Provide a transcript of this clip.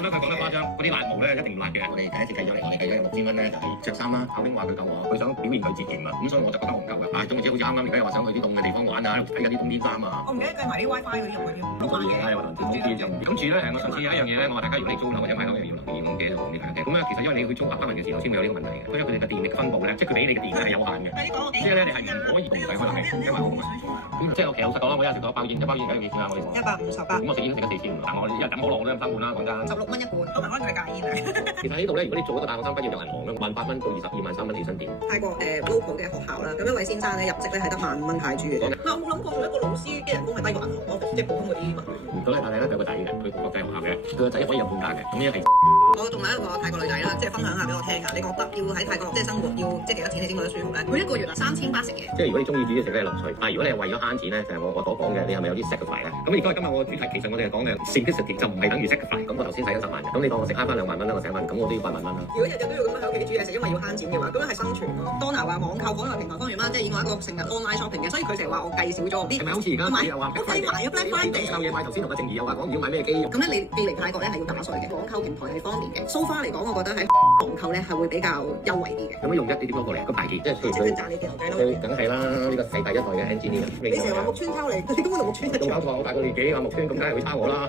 覺得佢講得誇張，嗰啲辣毛咧一定唔辣嘅。我哋第一次計咗嚟，我哋計咗6,000蚊咧，就係着衫啦。後邊話佢夠我，佢想表現佢節儉啊，咁所以我就覺得我唔夠嘅。總之好似啱啱而家又話想去啲凍嘅地方玩啊，睇緊啲冬天衫啊。我唔記得計埋啲 WiFi 嗰啲用嗰啲。好多嘢啦，又話同公司就咁住咧。我上次有一樣嘢咧，我話大家如果你租樓或者買樓，又要留意，我唔記得咗講呢樣嘢。咁咧其實因為你去租800萬嘅時候先會有呢個問題嘅，因為佢哋嘅電力分佈咧，即係佢俾你嘅電咧係有限嘅。即係咧你係唔可以同佢可能係因為好啊。咁即係我其實老實講啦，我有時講包煙，一包煙而家要幾錢啊？我哋158。咁我食煙食咗4000，但我一日飲可樂我都飲3罐啦，講真。16蚊一罐，都唔可能佢戒煙啊。其實喺度咧，如果你做一個大學生畢業入銀行咧，18,000蚊到22萬3蚊起薪點。泰國local 嘅學校啦，咁一位先生咧入職咧係得1萬蚊泰銖嘅。但我冇諗過做一個老師嘅人工係低過銀行咯，即係普通嗰啲文員。咁咧，但係咧佢有個仔嘅，佢讀國際學校嘅，佢個仔可以有半價嘅，咁呢係。我仲有一個泰國女仔啦，即係分享下俾我聽啊！你覺得要喺泰國即係生活要即係幾多錢你先覺得舒服咧？佢一個月3000巴食嘢。即係如果你中意煮嘢食咧樂趣，但係如果你係為咗慳錢咧，就係我所講嘅，你係咪有啲 sacrifice 咧？咁而家今日我嘅主題其實我哋係講嘅 simplicity 就唔係等於 sacrifice。咁我頭先使咗10萬嘅，咁你當我食慳翻2萬蚊啦，我1萬，咁我都要8萬蚊啦。如果日日都要咁樣喺屋企煮嘢食，因為要慳錢嘅話，咁樣係生存咯。Donna話網購嗰個平台方面啦，即係以我一個成日 online shopping 嘅，所以佢成日話我計少咗啲。係咪好似而家你又話我計埋咗 Black Friday 購嘢買頭先同個正義又話講要買咩機？咁咧你寄嚟泰國咧係要打稅嘅，網購平台係方便嘅。So far 嚟講，我覺得喺網購咧係會比較優惠啲嘅。咁樣用1啲多過嚟個牌子，即係佢賺你條雞咯。佢梗係啦，呢個係第一代嘅 engineer。你成日話木村抄你，你根本就木村一樣。仲搞錯，我大個年紀，話木村咁梗係會抄我啦。